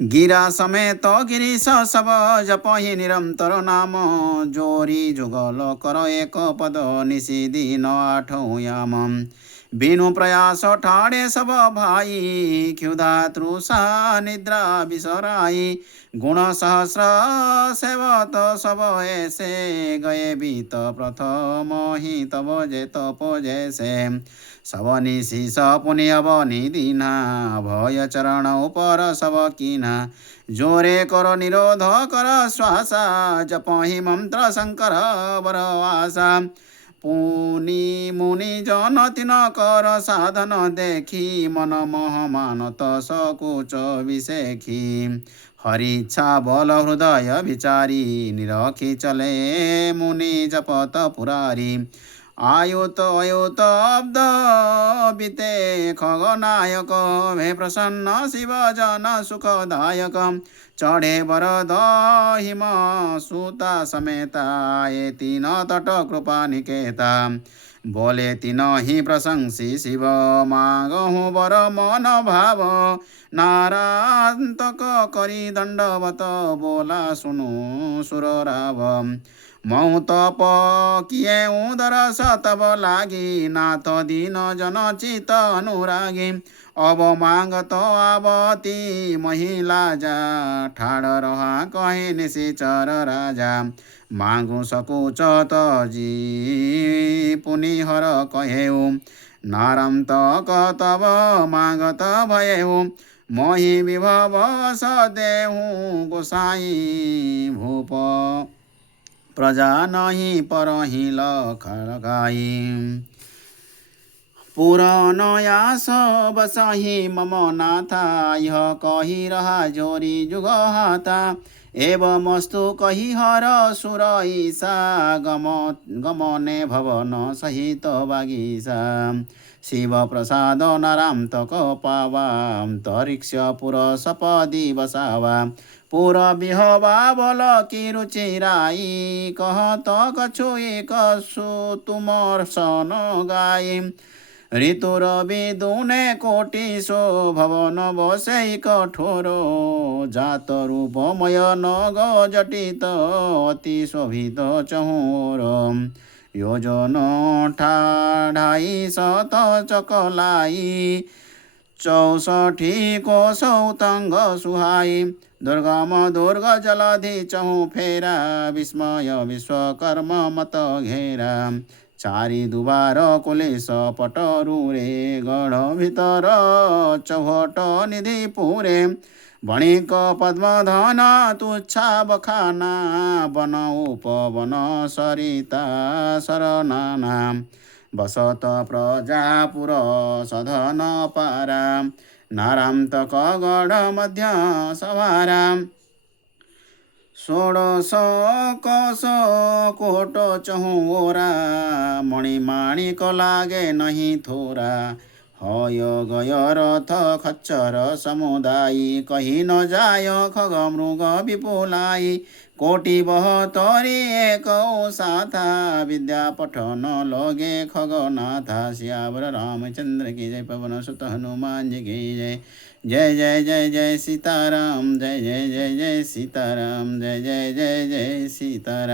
गिरा समेत गिरीश सब जपहि निरंतर नाम। जोरी जुगल कर एक पद निशि दिन आठौं याम। बिनु प्रयास ठाड़े सब भाई क्षुधा तृषा निद्रा बिसराई। गुण सहस्र सेवत सब ऐसे गए बीत प्रथम ही तब जे तप जैसे। सब निशि सपुनि अवनि दीना भय चरण ऊपर सब कीना। जोरे कर निरोध कर श्वासा जपहि मंत्र शंकर बरवासा। पुनि मुनि जन तिन कर साधन देखी मन मोह मानत सकुच विषेखी। हरिच्छा बल हृदय विचारी निरखी चले मुनि जपत पुरारी। आयुत अयुत अब्द बीते खगनायक भे प्रसन्न शिव जन सुखदायक। चढ़े वरद हिम सूता समेता ये तीन तट कृपा निकेता। बोले तीन ही प्रशंसी शिव मागहु वर मन भाव। नारांतक करी दंडवत बोला सुनु सुर राव। मऊ तप किए उदर सतब लागी नाथ दीन जन चित अनुरागी। अब मांगत आवती महिला जा ठाड़ रहा कहे निशिचर राजा। मांगु सकुच तजी पुनि हर कहेऊ। नारांतक तब मांगत भयेऊ। मोहि विभव सदेहु गोसाई भूप। प्रजा नहीं परहि लखलगाई। पुरनयास बसहि मम नाथा यह कही रहा जोरी जुग हाता। एवमस्तु कही हर सुर ईसा गमने भवन सहित बागीसा। शिव प्रसाद नारांतक पावा अंतरिक्ष पुर सपदी बसावा। पुर बिहवा बल की रुचिराई कहत कछु एक सु तुमर सन गाई। ऋतुर विदुने कोटि सो भवन बसै कठोरो। जात रूपमय नग जटित अति शोभित चहुर। योजन ठाढ़ाई शत चकलाई 64 कोसौतंग सुहाई। दुर्गम दुर्ग जलधि चहु फेरा विस्मय विश्वकर्म मत घेरा। चारि दुबार कुलेश पटरु रे गढ़ भितर चौहट निधि पुरे। वणिक पद्मधन तुच्छा बखाना वन उपवन सरिता शरणाना। बसत प्रजापुर सधन पारा नारांतक गढ़ मध्य सभारा। 16 कोस कोट चहुओरा मणिमाणिक लागे नहीं थोरा। हय गय रथ खच्चर समुदायी कही न जाय खग मृग विपुलाई। कोटि 72 एक साथा विद्या पठन लोगे खगनाथा। सियावर रामचंद्र की जय पवन सुत हनुमान जी की जय। जय जय जय जय सीताराम जय जय जय जय सीताराम जय जय जय जय सीताराम।